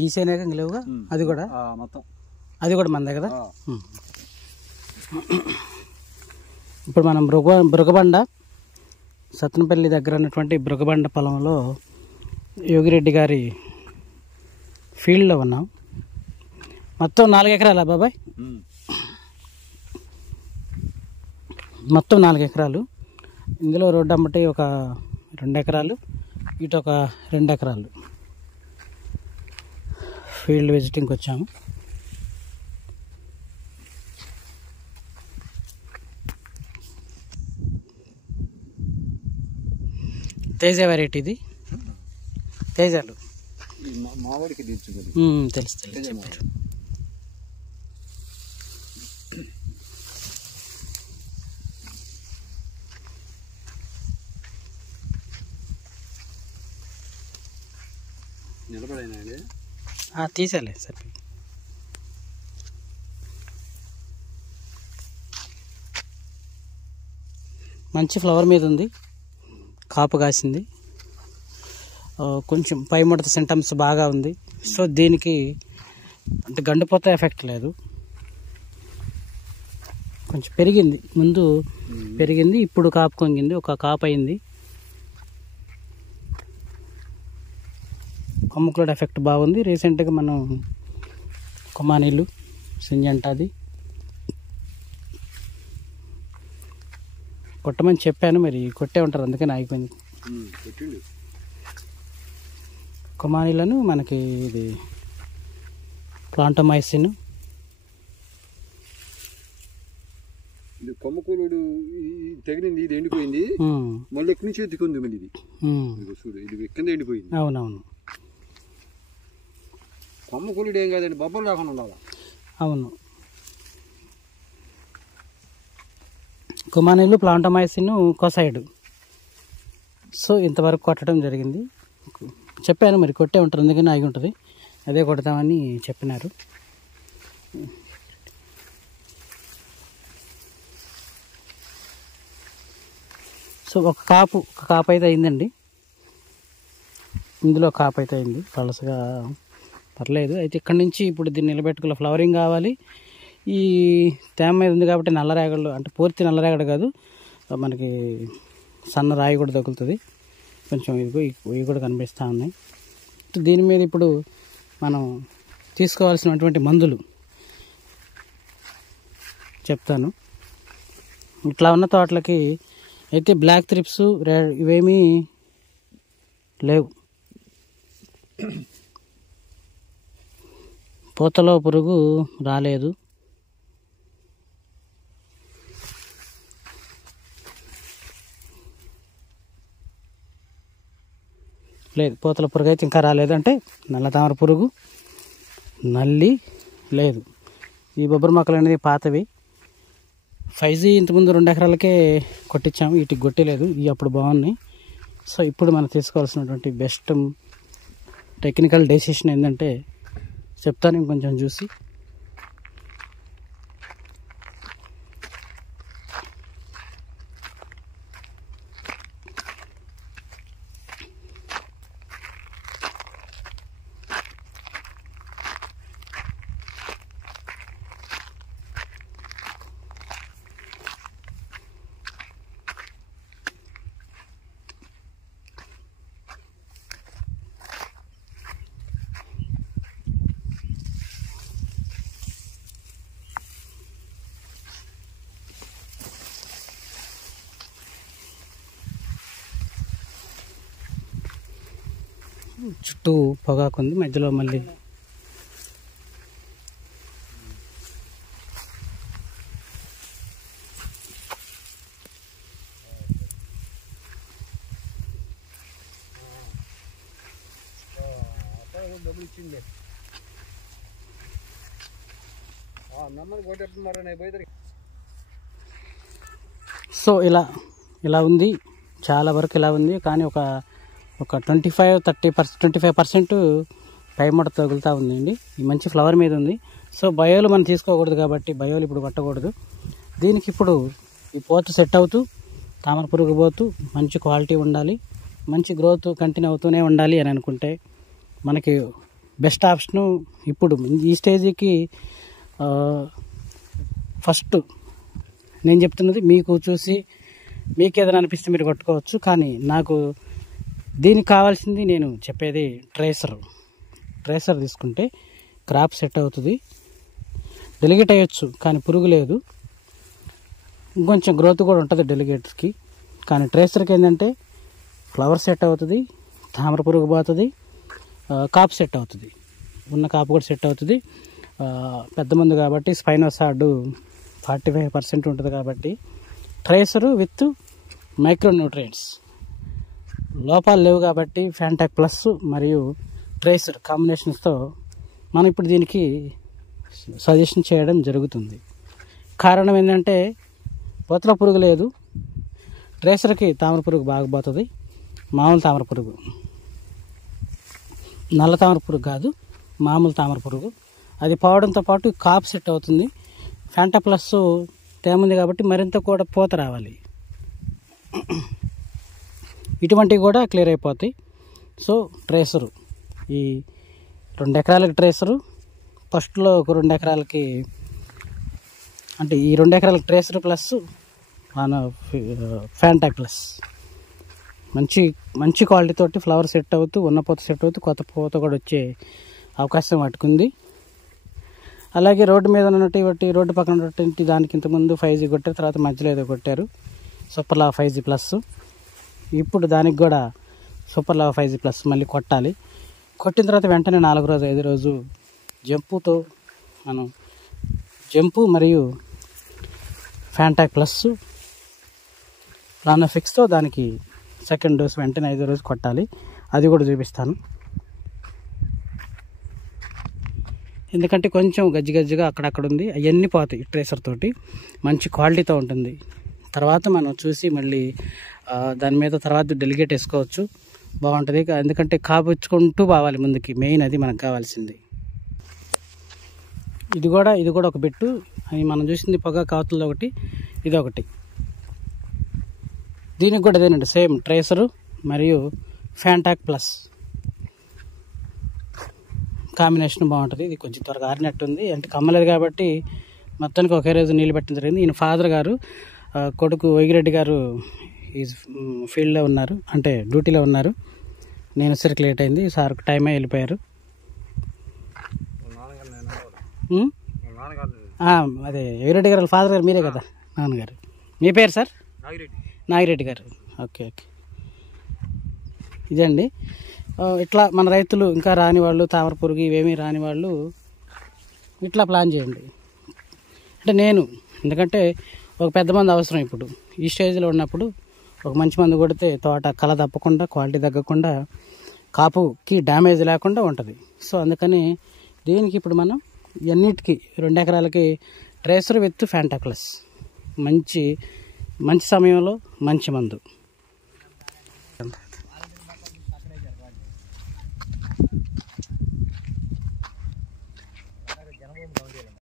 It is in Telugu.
గీసేనాక ఇంక లేవుగా అది కూడా మొత్తం అది కూడా మందే కదా. ఇప్పుడు మనం బృగబండ సత్తెనపల్లి దగ్గర ఉన్నటువంటి బృగబండ పొలంలో యోగిరెడ్డి గారి ఫీల్డ్లో ఉన్నాం. మొత్తం 4 ఎకరాలా బాబాయ్? మొత్తం 4 ఎకరాలు. ఇందులో రోడ్డు అమ్మటి ఒక 2 ఎకరాలు, ఇటు ఒక 2 ఎకరాలు ఫీల్డ్ విజిటింగ్కి వచ్చాము. తేజ వెరైటీ ఇది. తేజాలు మావాడికి తెలుసు చెప్పారు. నిలబడైనా తీసేలే సరే. మంచి ఫ్లవర్ మీద ఉంది, కాపు కాసింది, కొంచెం పై ముడత సింటమ్స్ బాగా ఉంది. సో దీనికి అంటే గండిపోతే ఎఫెక్ట్ లేదు. కొంచెం పెరిగింది, ముందు పెరిగింది, ఇప్పుడు కాపు కొంగింది, ఒక కాపు అయింది. కొమ్మకులోడ్ ఎఫెక్ట్ బాగుంది. రీసెంట్గా మనం కొమానీలు సింజంట అది కొట్టమని చెప్పాను, మరి కొట్టే ఉంటారు అందుకని ఆగిపోయింది. కొమానీలను మనకి ఇది ప్లాంటోమైసిన్, కొమ్మకూలుడు తగిలింది, ఇది ఎండిపోయింది, మళ్ళీ ఎక్కడి నుంచి ఎత్తుకుంది మళ్ళీ ఇది చూడు, ఇది కింద ఎండిపోయింది. అవునవును, కొమ్మకూలుడు ఏం కాదండి, బొబ్బలు రాకుండా ఉండాలి. అవును, కొమానీలు, ప్లాంటోమైసిన్, కొసైడ్. సో ఇంతవరకు కొట్టడం జరిగింది. చెప్పాను మరి కొట్టే ఉంటారు అందుకని ఆగి ఉంటుంది, అదే కొడతామని చెప్పినారు. సో ఒక కాపు అయితే అయిందండి. ఇందులో కాపు అయితే అయింది, పలసగా పర్లేదు. అయితే ఇక్కడ నుంచి ఇప్పుడు దీన్ని నిలబెట్టుకున్న ఫ్లవరింగ్ కావాలి. ఈ తేమ మీద ఉంది కాబట్టి నల్లరేగళ్ళు, అంటే పూర్తి నల్లరేగడ కాదు, మనకి సన్న రాయి కూడా తగులుతుంది కొంచెం. ఇవి కూడా కనిపిస్తూ ఉన్నాయి. దీని మీద ఇప్పుడు మనం తీసుకోవాల్సినటువంటి మందులు చెప్తాను. ఇట్లా ఉన్న తోటలకి అయితే బ్లాక్ థ్రిప్స్ ఇవేమీ లేవు. పూతలో పురుగు రాలేదు. లేదు, పూతల పురుగు అయితే ఇంకా రాలేదు. అంటే నల్ల తామర పురుగు, నల్లి లేదు. ఈ బొబ్బరి మొక్కలు అనేది పాతవి. 5G ఇంతకుముందు 2 ఎకరాలకే కొట్టించాము, వీటికి కొట్టలేదు. ఇవి అప్పుడు బాగున్నాయి. సో ఇప్పుడు మనం తీసుకోవాల్సినటువంటి బెస్ట్ టెక్నికల్ డెసిషన్ ఏంటంటే చెప్తాను ఇంకొంచెం చూసి. చుట్టూ పొగాకుంది, మధ్యలో మళ్ళీ సో ఇలా ఉంది, చాలా వరకు ఇలా ఉంది. కానీ ఒక 25% పై ముడత తగులుతూ ఉందండి. ఈ మంచి ఫ్లవర్ మీద ఉంది. సో బయోలు మనం తీసుకోకూడదు కాబట్టి బయోలు ఇప్పుడు పట్టకూడదు. దీనికి ఇప్పుడు ఈ పోత సెట్ అవుతూ తామర పురుగు పోతూ మంచి క్వాలిటీ ఉండాలి, మంచి గ్రోత్ కంటిన్యూ అవుతూనే ఉండాలి అని అనుకుంటే మనకి బెస్ట్ ఆప్షను ఇప్పుడు ఈ స్టేజ్కి. ఫస్ట్ నేను చెప్తున్నది మీకు చూసి మీకు ఏదైనా అనిపిస్తే మీరు కొట్టుకోవచ్చు, కానీ నాకు దీనికి కావాల్సింది నేను చెప్పేది ట్రేసర్ తీసుకుంటే క్రాప్ సెట్ అవుతుంది. డెలిగేట్ అయ్యొచ్చు కానీ పురుగు లేదు, ఇంకొంచెం గ్రోత్ కూడా ఉంటుంది డెలిగేట్స్కి. కానీ ట్రేసర్కి ఏంటంటే ఫ్లవర్ సెట్ అవుతుంది, తామర పురుగు పోతుంది, కాపు సెట్ అవుతుంది, ఉన్న కాపు కూడా సెట్ అవుతుంది. పెద్ద మందు కాబట్టి స్పైనోసార్డ్ 45% ఉంటుంది కాబట్టి ట్రేసరు విత్ మైక్రోన్యూట్రియంట్స్ లోపాలు లేవు కాబట్టి ఫ్యాంటాక్ ప్లస్ మరియు ట్రేసర్ కాంబినేషన్స్తో మనం ఇప్పుడు దీనికి సజెషన్ చేయడం జరుగుతుంది. కారణం ఏంటంటే పూతల పురుగు లేదు, ట్రేసర్కి తామర పురుగు బాగా పోతుంది. మామూలు తామర పురుగు, నల్ల తామర పురుగు కాదు, మామూలు తామర పురుగు అది పోవడంతో పాటు కాపు సెట్ అవుతుంది. ఫ్యాంటా ప్లస్ తేముంది కాబట్టి మరింత కూడా పూత రావాలి, ఇటువంటివి కూడా క్లియర్ అయిపోతాయి. సో ట్రేసరు ఈ 2 ఎకరాలకి ట్రేసరు, ఫస్ట్లో ఒక 2 ఎకరాలకి అంటే ఈ 2 ఎకరాలకి ట్రేసర్ ప్లస్ మన ఫ్యాంటాక్ ప్లస్ మంచి క్వాలిటీ తోటి ఫ్లవర్ సెట్ అవుతూ ఉన్న పూత సెట్ అవుతూ కొత్త పూత కూడా వచ్చే అవకాశం పట్టుకుంది. అలాగే రోడ్డు మీద ఉన్నటువంటి రోడ్డు పక్కన ఉన్నటువంటి దానికి ఇంతకుముందు 5G కొట్టారు, తర్వాత మధ్యలో ఏదో కొట్టారు సూపర్ లావా 5G ప్లస్. ఇప్పుడు దానికి కూడా సూపర్ లావా 5G ప్లస్ మళ్ళీ కొట్టాలి. కొట్టిన తర్వాత వెంటనే 4 రోజు 5 రోజు జంపుతో మనం జంపు మరియు ఫ్యాంటాక్ ప్లస్ ప్లానోఫిక్స్తో దానికి సెకండ్ డోస్ వెంటనే 5 రోజు కొట్టాలి. అది కూడా చూపిస్తాను. ఎందుకంటే కొంచెం గజ్జిగా అక్కడక్కడ ఉంది, అవన్నీ పోతాయి ట్రేసర్ తోటి. మంచి క్వాలిటీతో ఉంటుంది. తర్వాత మనం చూసి మళ్ళీ దాని మీద తర్వాత డెలిగేట్ వేసుకోవచ్చు, బాగుంటుంది. ఎందుకంటే కాపుచ్చుకుంటూ పోవాలి ముందుకి, మెయిన్ అది మనకు కావాల్సింది. ఇది కూడా ఒక బిట్టు, అని మనం చూసింది పొగ కావతల్లో ఒకటి, ఇది ఒకటి. దీనికి కూడా అదేనండి, సేమ్ ట్రేసరు మరియు ఫ్యాంటాక్ ప్లస్ కాంబినేషన్ బాగుంటుంది. ఇది కొంచెం త్వరగా ఆరినట్టుంది, అంటే కమ్మలేదు కాబట్టి మొత్తానికి ఒకే రోజు నీళ్ళు పెట్టడం జరిగింది. ఈయన ఫాదర్ గారు, కొడుకు వైగిరెడ్డి గారు ఈ ఫీల్డ్లో ఉన్నారు, అంటే డ్యూటీలో ఉన్నారు. నేను సరికి లేట్ అయింది, సార్ టైమే వెళ్ళిపోయారు. అదే వైగిరెడ్డి గారు ఫాదర్ గారు మీరే కదా, నాన్నగారు. మీ పేరు సార్? నాగిరెడ్డి గారు. ఓకే. ఇదండి. ఇట్లా మన రైతులు ఇంకా రాని వాళ్ళు, తామర పురుగు ఇవేమీ రాని వాళ్ళు ఇట్లా ప్లాన్ చేయండి. అంటే ఎందుకంటే ఒక పెద్ద మంది అవసరం ఇప్పుడు ఈ స్టేజ్లో ఉన్నప్పుడు. ఒక మంచి మందు కొడితే తోట కళ తప్పకుండా, క్వాలిటీ తగ్గకుండా, కాపుకి డ్యామేజ్ లేకుండా ఉంటుంది. సో అందుకని దీనికి ఇప్పుడు మనం అన్నిటికీ 2 ఎకరాలకి ట్రేసర్ విత్ ఫ్యాంటాక్ ప్లస్ మంచి సమయంలో మంచి మందు.